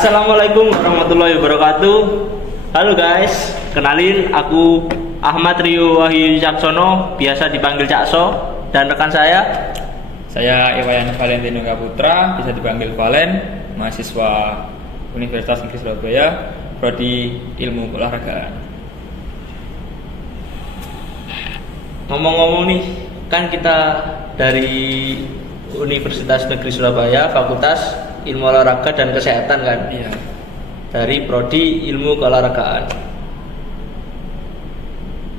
Assalamualaikum warahmatullahi wabarakatuh. Halo guys, kenalin aku Ahmad Rio Wahyu Caksono, biasa dipanggil Cakso, dan rekan Saya Iwayan Valentino Kaputra, bisa dipanggil Valen, mahasiswa Universitas Negeri Surabaya, prodi Ilmu Keolahragaan. Ngomong-ngomong nih, kan kita dari Universitas Negeri Surabaya, Fakultas Ilmu Olahraga dan Kesehatan kan? Iya. Dari prodi Ilmu Keolahragaan.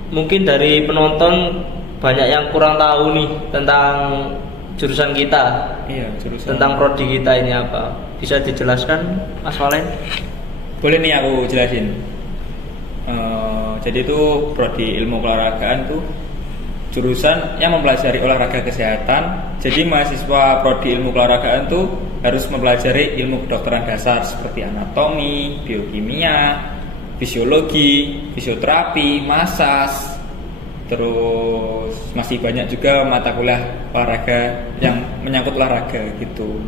Mungkin dari penonton banyak yang kurang tahu nih tentang jurusan kita. Iya, jurusan. Tentang prodi kita ini apa? Bisa dijelaskan, Mas Valen? Boleh nih aku jelasin. Jadi itu prodi Ilmu Keolahragaan tuh jurusan yang mempelajari olahraga kesehatan. Jadi mahasiswa prodi Ilmu Keolahragaan tuh harus mempelajari ilmu kedokteran dasar seperti anatomi, biokimia, fisiologi, fisioterapi, masas. Terus masih banyak juga mata kuliah olahraga yang menyangkut olahraga gitu.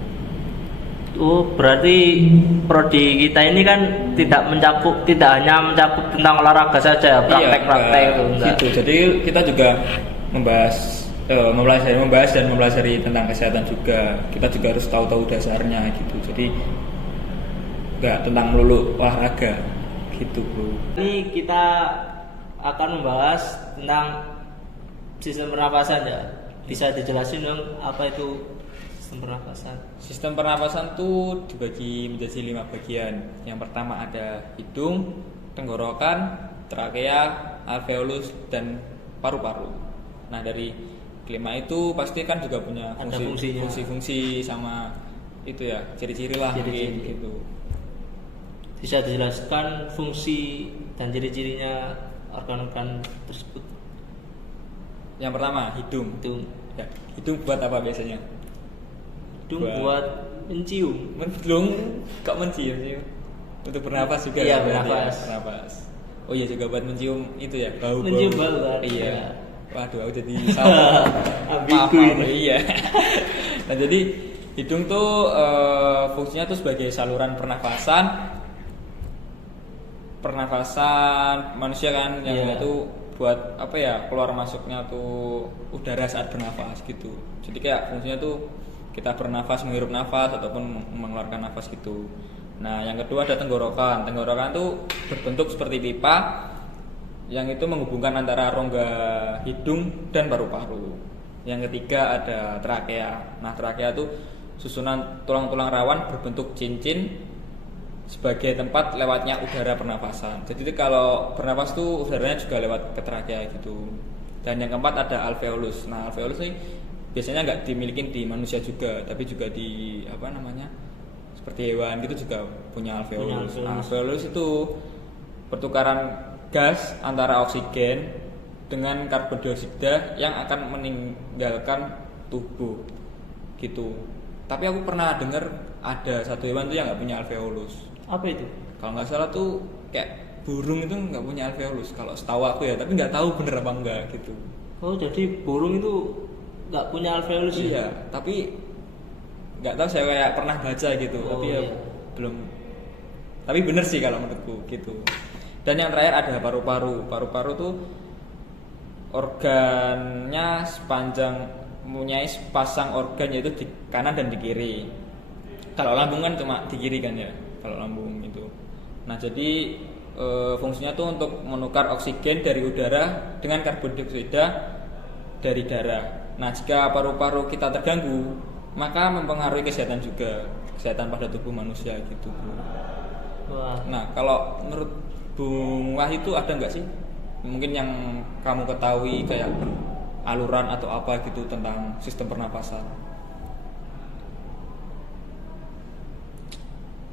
Oh, berarti prodi kita ini kan tidak hanya mencakup tentang olahraga saja, praktek-praktek itu enggak. Gitu. Jadi kita juga mempelajari tentang kesehatan juga. Kita juga harus tahu dasarnya gitu. Jadi enggak tentang melulu olahraga gitu, Bro. Ini kita akan membahas tentang sistem pernapasan ya. Bisa dijelasin dong apa itu sistem pernapasan? Sistem pernapasan tuh dibagi menjadi 5 bagian. Yang pertama ada hidung, tenggorokan, trakea, alveolus, dan paru-paru. Nah, dari kelima itu pasti kan juga punya fungsi-fungsi sama itu ya, ciri-ciri lah mungkin gitu. Bisa dijelaskan fungsi dan ciri-cirinya organ-organ tersebut? Yang pertama, hidung. Ya, hidung buat apa biasanya? Hidung buat mencium. Kok mencium sih? Untuk bernapas juga. Iya, ya, bernapas. Oh iya, juga buat mencium itu ya, bau. Mencium bau kan? Iya. Waduh, aku jadi salah. Ambigu ini. Iya. Nah, jadi hidung tuh fungsinya tuh sebagai saluran pernafasan manusia kan, yang itu buat apa ya, keluar masuknya tuh udara saat bernafas gitu. Jadi kayak fungsinya tuh kita bernafas, menghirup nafas ataupun mengeluarkan nafas gitu. Nah, yang kedua ada tenggorokan. Tenggorokan tuh berbentuk seperti pipa yang itu menghubungkan antara rongga hidung dan paru-paru. Yang ketiga ada trakea. Nah, trakea tuh susunan tulang-tulang rawan berbentuk cincin sebagai tempat lewatnya udara pernafasan. Jadi kalau bernapas tuh udaranya juga lewat ke trakea gitu. Dan yang keempat ada alveolus. Nah, alveolus ini biasanya nggak dimiliki di manusia juga, tapi juga di seperti hewan gitu juga punya alveolus. Nah, alveolus itu pertukaran gas antara oksigen dengan karbon dioksida yang akan meninggalkan tubuh gitu. Tapi aku pernah dengar ada satu hewan tuh yang nggak punya alveolus. Apa itu? Kalau nggak salah tuh kayak burung itu nggak punya alveolus. Kalau setahu aku ya, tapi nggak tahu bener apa enggak gitu. Oh, jadi burung itu nggak punya alveolus? Iya, tapi nggak tahu, saya kayak pernah baca gitu. Tapi ya belum. Tapi bener sih kalau menurutku gitu. Dan yang terakhir ada paru-paru. Paru-paru tuh organnya mempunyai sepasang organ, yaitu di kanan dan di kiri. Kalau lambung kan cuma di kiri kan ya, kalau lambung itu. Nah, jadi fungsinya tuh untuk menukar oksigen dari udara dengan karbon dioksida dari darah. Nah, jika paru-paru kita terganggu, maka mempengaruhi kesehatan pada tubuh manusia gitu, Bro. Wah. Nah, kalau menurut Bung Wah itu ada nggak sih mungkin yang kamu ketahui kayak aluran atau apa gitu tentang sistem pernapasan?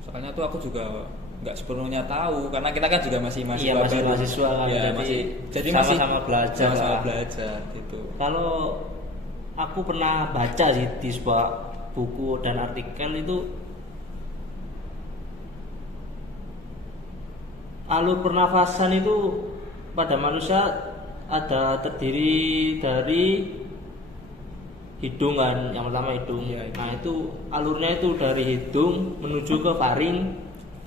Soalnya tuh aku juga nggak sepenuhnya tahu, karena kita kan juga masih mahasiswa baru. Mahasiswa kan, ya, jadi sama-sama belajar gitu. Kalau aku pernah baca sih di sebuah buku dan artikel itu, alur pernafasan itu pada manusia terdiri dari hidung kan, yang pertama hidung. Iya, nah itu alurnya itu dari hidung menuju ke faring,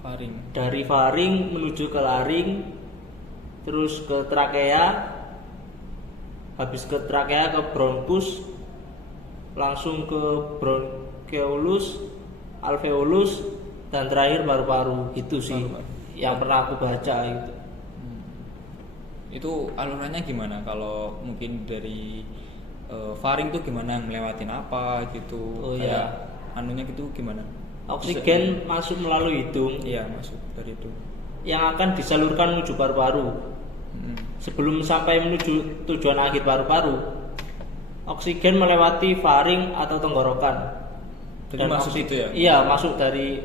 Faring. Dari faring menuju ke laring, terus ke trakea, habis ke trakea ke bronkus, langsung ke bronkeolus, alveolus, dan terakhir paru-paru. Itu sih Paru-paru. yang pernah aku baca gitu. Itu alurannya gimana? Kalau mungkin dari faring tuh gimana, ngelewatin apa gitu? Oh, kayak iya. anunya gitu gimana? Oksigen masuk melalui hidung Iya, masuk dari itu. yang akan disalurkan menuju paru-paru. Sebelum sampai menuju tujuan akhir paru-paru, oksigen melewati faring atau tenggorokan. Jadi masuk gitu ya? Iya, masuk dari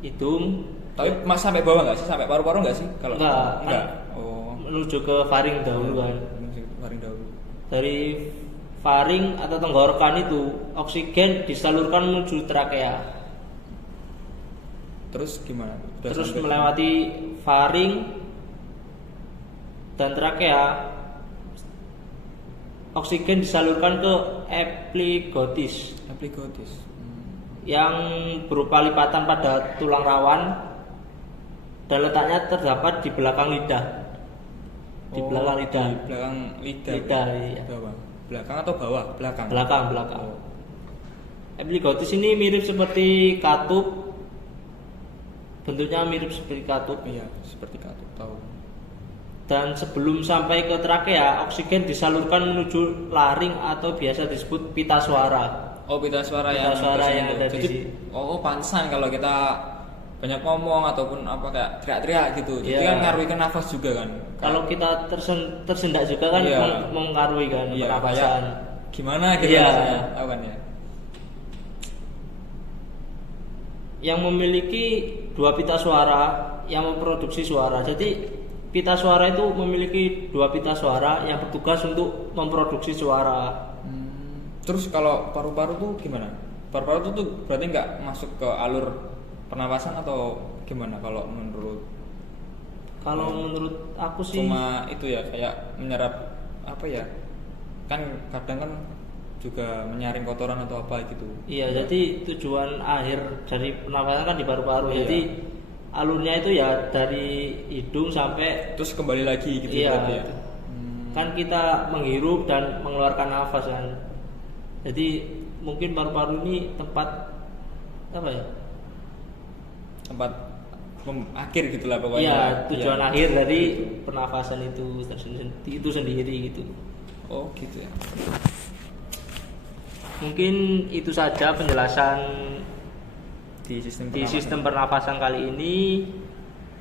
hidung Tapi mas sampai bawah nggak sih? Sampai paru-paru nggak sih? Kalau Nggak. Nggak. Oh. menuju ke faring dahulu kan. Masuk faring dahulu. Dari faring atau tenggorokan itu oksigen disalurkan menuju trakea. Terus gimana? Udah Terus sampai- melewati faring dan trakea, oksigen disalurkan ke epiglottis epiglottis. yang berupa lipatan pada tulang rawan dan letaknya terdapat di belakang lidah. Di Oh, belakang lidah. Di belakang lidah. Lidah, iya. Bawah. Belakang atau bawah? Belakang. Belakang. Oh. Epiglottis ini mirip seperti katup. Bentuknya mirip seperti katup. Iya, seperti katup tahu. Dan sebelum sampai ke trakea, oksigen disalurkan menuju laring atau biasa disebut pita suara. Oh, pita suara Pita yang suara kesini yang tuh. ada di Jadi, sini. oh pansan kalau kita banyak ngomong ataupun apa kayak teriak-teriak gitu. Jadi Iya. kan ngaruhi ke nafas juga kan. Kalau kita tersendak juga kan Iya. mempengaruhi kan Iya, pernapasan. kayak gimana gitu Iya. rasanya, tahu kan ya? Yang memiliki dua pita suara yang memproduksi suara. Jadi pita suara itu memiliki dua pita suara yang bertugas untuk memproduksi suara. Terus kalau paru-paru tuh gimana? Paru-paru tuh berarti nggak masuk ke alur pernapasan atau gimana kalau menurut? Kalau menurut aku sih Cuma itu ya kayak menyerap apa ya? Kan kadang kan juga menyaring kotoran atau apa gitu. iya, jadi tujuan akhir dari pernapasan kan di paru-paru. Iya. Jadi alurnya itu ya dari hidung sampai Terus kembali lagi gitu iya. berarti ya. Gitu. Kan kita menghirup dan mengeluarkan nafas kan. Jadi mungkin paru-paru ini tempat apa ya? Tempat akhir gitulah pokoknya. Iya, tujuan Iya. akhir dari pernafasan itu sendiri gitu. Oh gitu ya. Mungkin itu saja penjelasan Di sistem di pernapasan. sistem pernafasan kali ini.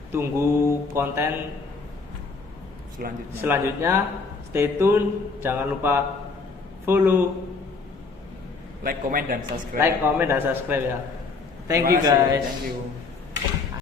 Tunggu konten selanjutnya. Stay tune. Jangan lupa follow, Like, comment dan subscribe. like, comment, dan subscribe ya. Thank you Terima kasih. guys. Thank you.